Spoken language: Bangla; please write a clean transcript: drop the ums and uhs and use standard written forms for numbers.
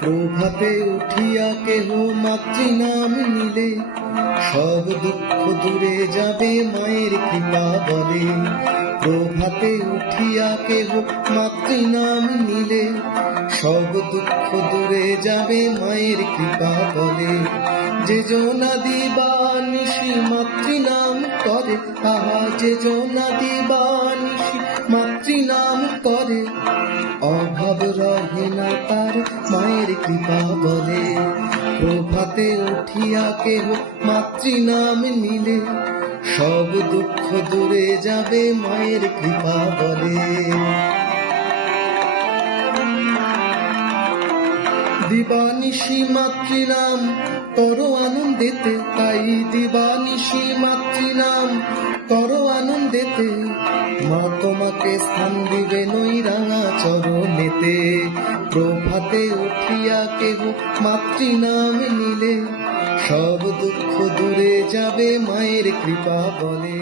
প্রভাতে উঠিয়া কেহ মাতৃনাম নিলে সব দুঃখ দূরে যাবে মায়ের কৃপা বলে। প্রভাতে উঠিয়া কেহ মাতৃনাম নিলে সব দুঃখ দূরে যাবে মায়ের কৃপা বলে। যে জনা দিবা নিশি মাতৃনাম করে, আহা যে জনা দিবা নিশি মাতৃনাম করে, অভাব রহে না তার মায়ের কৃপা বলে। প্রভাতে উঠিয়া কেহ মাতৃনাম নিলে সব দুঃখ দূরে যাবে মায়ের কৃপা বলে। দিবানিশি মাতৃনাম করো আনন্দেতে, তাই দিবানিশি মাতৃনাম করো আনন্দেতে, মা তোমাকে স্থান দিবে নই রাঙা চরণেতে। প্রভাতে উঠিয়া কেহ মাতৃনাম নিলে সব দুঃখ দূরে যাবে মায়ের কৃপা বলে।